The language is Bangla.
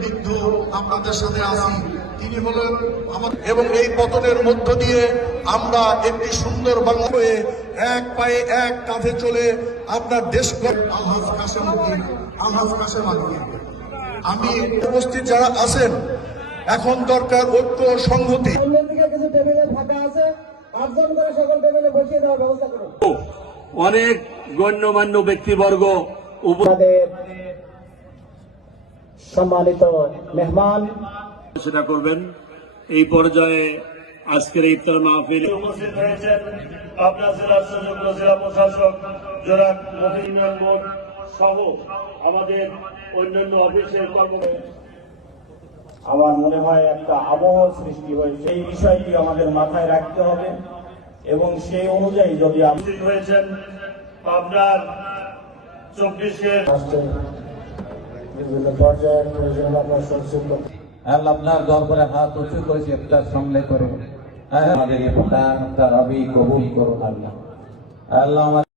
বৃদ্ধ আপনাদের সাথে আছি, তিনি হলেন আমাদের, এবং এই পতনের মধ্য দিয়ে আমরা একটি সুন্দর বাংলা হয়ে এক পায়ে এক কাঁধে চলে আপনার দেশ আলহাজ কাশেম উদ্দিন, আলহাজ কাশেম আলী। আমি উপস্থিত যারা আছেন, এখন দরকার ঐক্য ও সংহতি। কিছু টেবিলে ফাঁকা আছে, 8 জন করে সকল টেবিলে বসিয়ে দেওয়ার ব্যবস্থা করুন। অনেক গণ্যমান্য ব্যক্তিবর্গ সম্মানিত মেহমান সেটা করবেন। এই পর্যায়ে আজকের ইফতার মাহফিল উপস্থিত হয়েছেন পাবনা জেলার সুযোগ্য জেলা প্রশাসক জনাব মহিউদ্দিন মোড় সহ আমাদের অন্যান্য অফিসের কর্মকর্তা। আমার মনে হয় একটা আবহ সৃষ্টি হয়েছে, এই বিষয়টি আমাদের মাথায় রাখতে হবে এবং সেই অনুযায়ী যদি উপস্থিত হয়েছেন পাবনার 24-এর বিভিন্ন পর্যায়ের প্রয়োজন আপনার সংক্ষিপ্ত আপনার দরবারে হাত উঁচু করেছি ইফতার সামনে করে আমাদের ইফতার রবি কবুল করুন আল্লাহ।